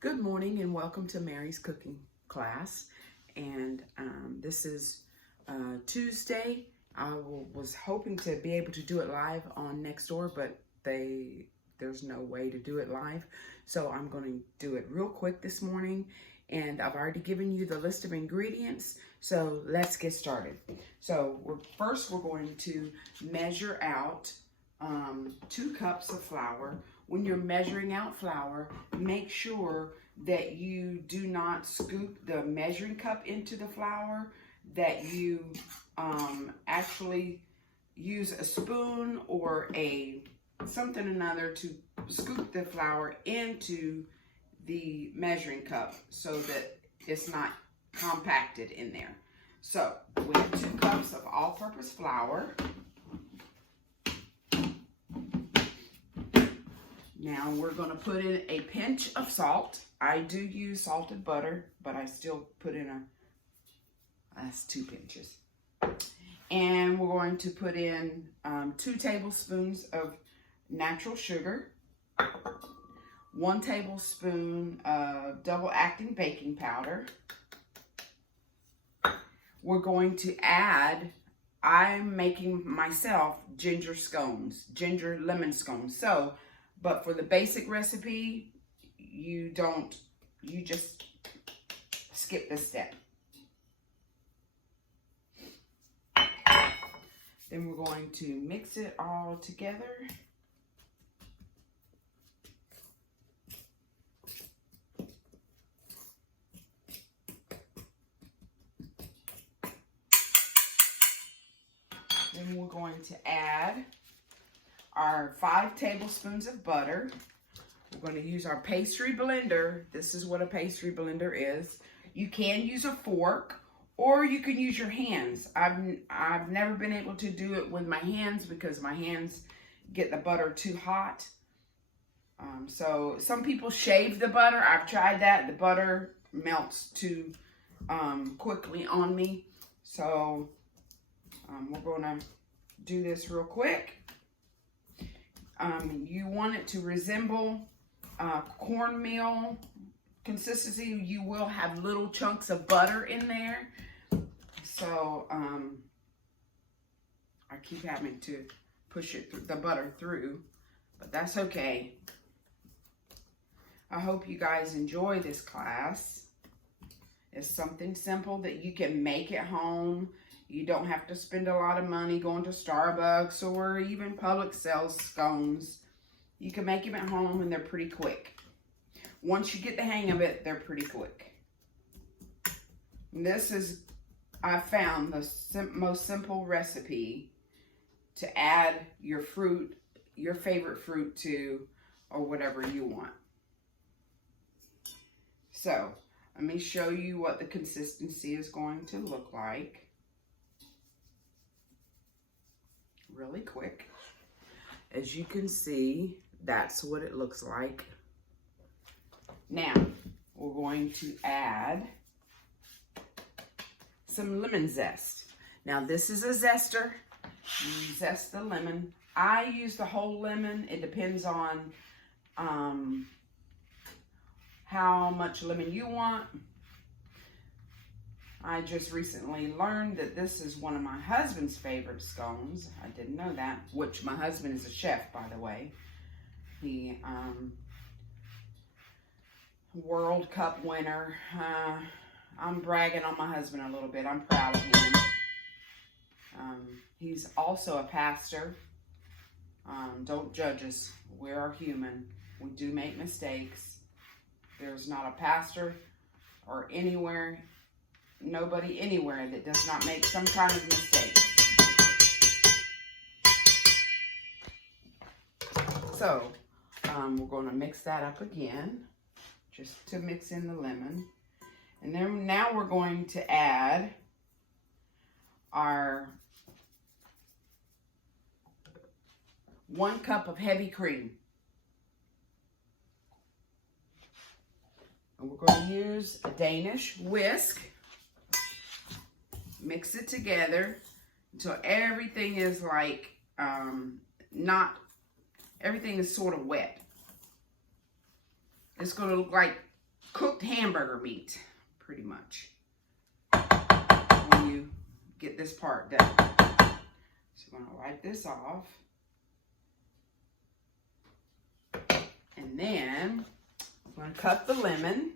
Good morning and welcome to Mary's cooking class. And this is Tuesday. Was hoping to be able to do it live on Nextdoor, but there's no way to do it live. So I'm going to do it real quick this morning. And I've already given you the list of ingredients. So let's get started. So first we're going to measure out 2 cups of flour. When you're measuring out flour, make sure that you do not scoop the measuring cup into the flour, that you actually use a spoon or something another to scoop the flour into the measuring cup so that it's not compacted in there. So we have 2 cups of all-purpose flour. Now we're going to put in a pinch of salt. I do use salted butter, but I still put in that's 2 pinches. And we're going to put in 2 tablespoons of natural sugar, 1 tablespoon of double acting baking powder. We're going to add, I'm making myself ginger lemon scones. But for the basic recipe, you just skip this step. Then we're going to mix it all together. Then we're going to add our 5 tablespoons of butter. We're going to use our pastry blender. This is what a pastry blender is. You can use a fork or you can use your hands. I've never been able to do it with my hands because my hands get the butter too hot. So some people shave the butter. I've tried that. The butter melts too quickly on me. So we're going to do this real quick. You want it to resemble cornmeal consistency. You will have little chunks of butter in there. So I keep having to push the butter through, but that's okay. I hope you guys enjoy this class. It's something simple that you can make at home. You don't have to spend a lot of money going to Starbucks or even Publix sells scones. You can make them at home and they're pretty quick. Once you get the hang of it, they're pretty quick. This is, I found, the most simple recipe to add your fruit, your favorite fruit to, or whatever you want. So, let me show you what the consistency is going to look like. Really quick. As you can see, that's what it looks like. Now, we're going to add some lemon zest. Now, this is a zester. You zest the lemon. I use the whole lemon. It depends on how much lemon you want. I just recently learned that this is one of my husband's favorite scones. I didn't know that, which my husband is a chef, by the way. He, World Cup winner. I'm bragging on my husband a little bit. I'm proud of him. He's also a pastor. Don't judge us. We are human. We do make mistakes. There's not a pastor or nobody anywhere that does not make some kind of mistake. So, we're going to mix that up again, just to mix in the lemon. And then now we're going to add our 1 cup of heavy cream. And we're going to use a Danish whisk. Mix it together until everything is like, everything is sort of wet. It's going to look like cooked hamburger meat, pretty much, when you get this part done. So I'm gonna wipe this off. And then I'm gonna cut the lemon.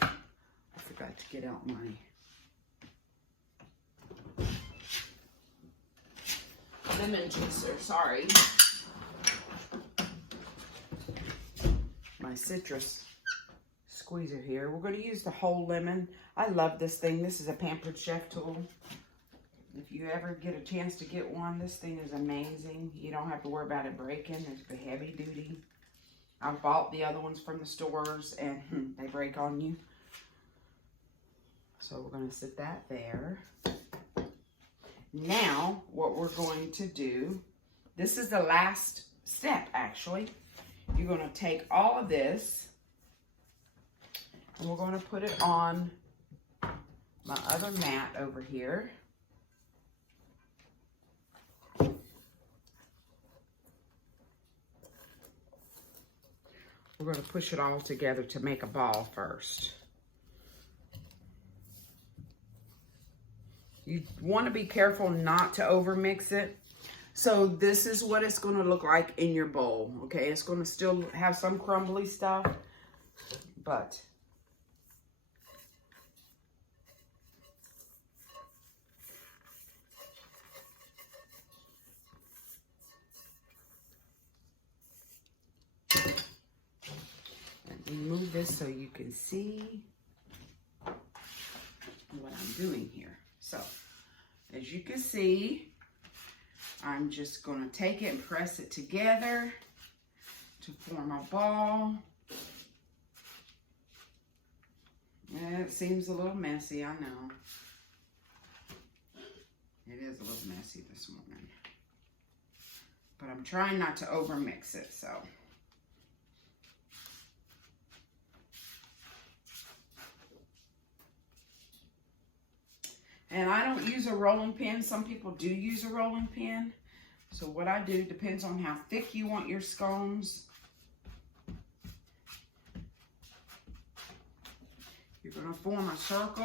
I forgot to get out my lemon juicer, sorry. My citrus squeezer here. We're going to use the whole lemon. I love this thing. This is a Pampered Chef tool. If you ever get a chance to get one, this thing is amazing. You don't have to worry about it breaking. It's the heavy duty. I've bought the other ones from the stores and they break on you. So we're going to sit that there. Now, what we're going to do, this is the last step actually. You're going to take all of this and we're going to put it on my other mat over here. We're going to push it all together to make a ball first. You want to be careful not to overmix it. So this is what it's going to look like in your bowl, okay? It's going to still have some crumbly stuff, but let me move this so you can see what I'm doing here. So, as you can see, I'm just going to take it and press it together to form a ball. Yeah, it seems a little messy, I know. It is a little messy this morning. But I'm trying not to overmix it, so. And I don't use a rolling pin. Some people do use a rolling pin. So what I do depends on how thick you want your scones. You're going to form a circle.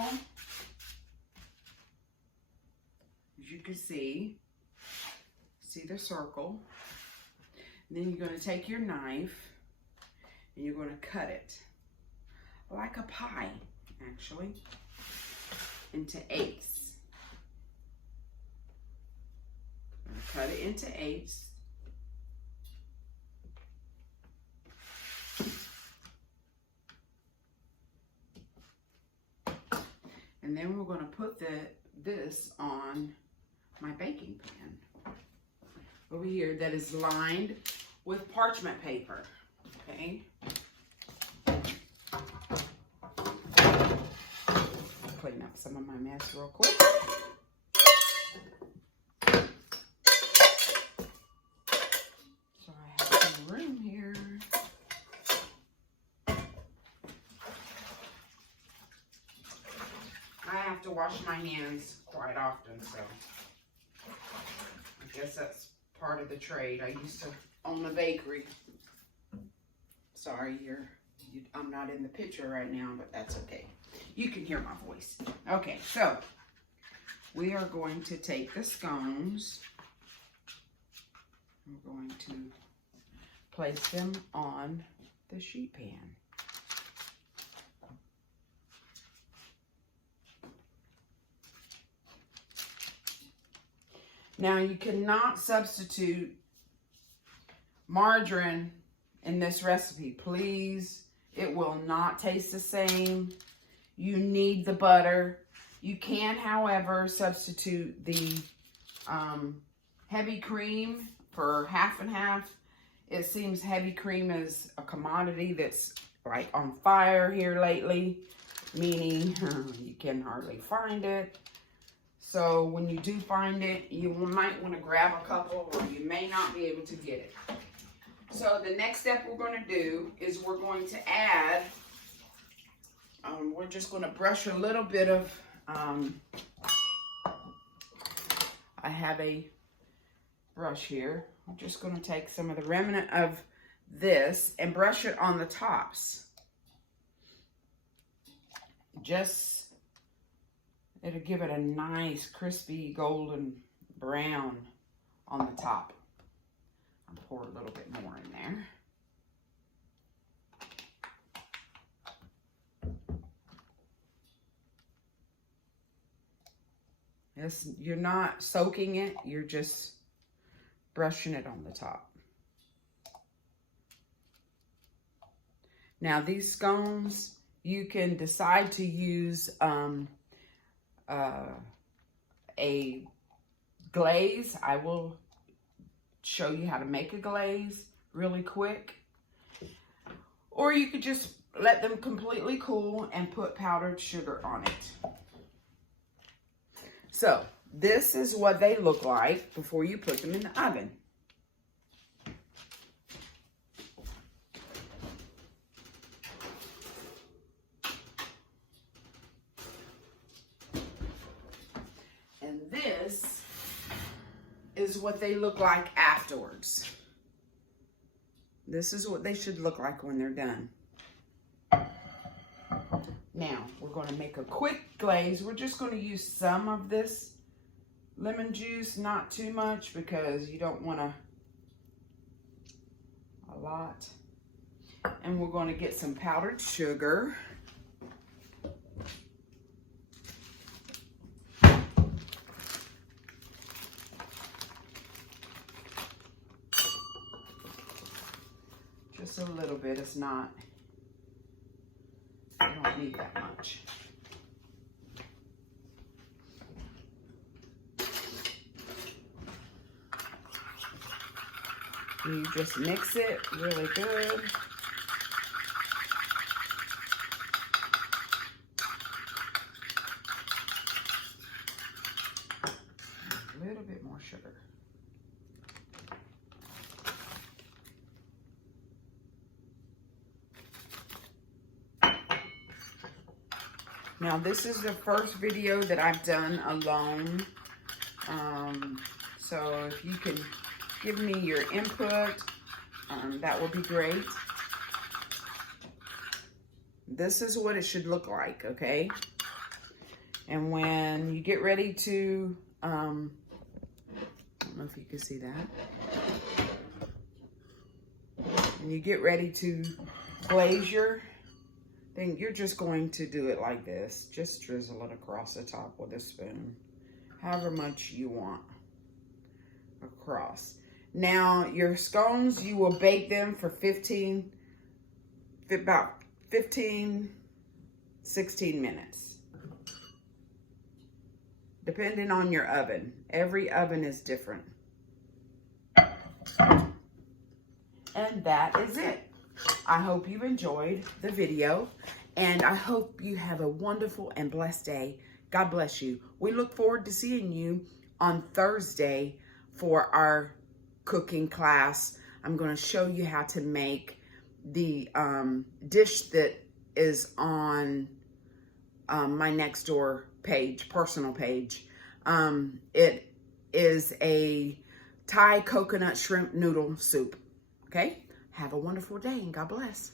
As you can see the circle. And then you're going to take your knife and you're going to cut it like a pie, actually, into eighths. Cut it into eighths. And then we're going to put this on my baking pan over here that is lined with parchment paper. Okay. Clean up some of my mess real quick. Room here. I have to wash my hands quite often, so I guess that's part of the trade. I used to own a bakery. Sorry, I'm not in the picture right now, but that's okay. You can hear my voice. Okay, so we are going to take the scones. We're going to place them on the sheet pan. Now you cannot substitute margarine in this recipe, please. It will not taste the same. You need the butter. You can, however, substitute the heavy cream for half and half. It seems heavy cream is a commodity that's like on fire here lately, meaning you can hardly find it. So when you do find it, you might want to grab a couple, or you may not be able to get it. So the next step we're going to do is we're going to add, we're just going to brush a little bit of, I have a brush here. I'm just going to take some of the remnant of this and brush it on the tops. Just, it'll give it a nice crispy golden brown on the top. I'll pour a little bit more in there. This, you're not soaking it, you're just brushing it on the top. Now these scones, you can decide to use a glaze. I will show you how to make a glaze really quick. Or you could just let them completely cool and put powdered sugar on it. So this is what they look like before you put them in the oven. And this is what they look like afterwards. This is what they should look like when they're done. Now, we're going to make a quick glaze. We're just going to use some of this lemon juice, not too much, because you don't want a lot. And we're going to get some powdered sugar. Just a little bit, it's not, I don't need that much. You just mix it really good. A little bit more sugar. Now this is the first video that I've done alone. So if you can give me your input, that would be great. This is what it should look like, okay? And when you get ready to, I don't know if you can see that. When you get ready to glaze your thing, you're just going to do it like this. Just drizzle it across the top with a spoon, however much you want across. Now, your scones, you will bake them for about 15, 16 minutes. Depending on your oven. Every oven is different. And that is it. I hope you enjoyed the video, and I hope you have a wonderful and blessed day. God bless you. We look forward to seeing you on Thursday for our cooking class. I'm going to show you how to make the dish that is on my Nextdoor page, personal page. It is a Thai coconut shrimp noodle soup. Okay? Have a wonderful day and God bless.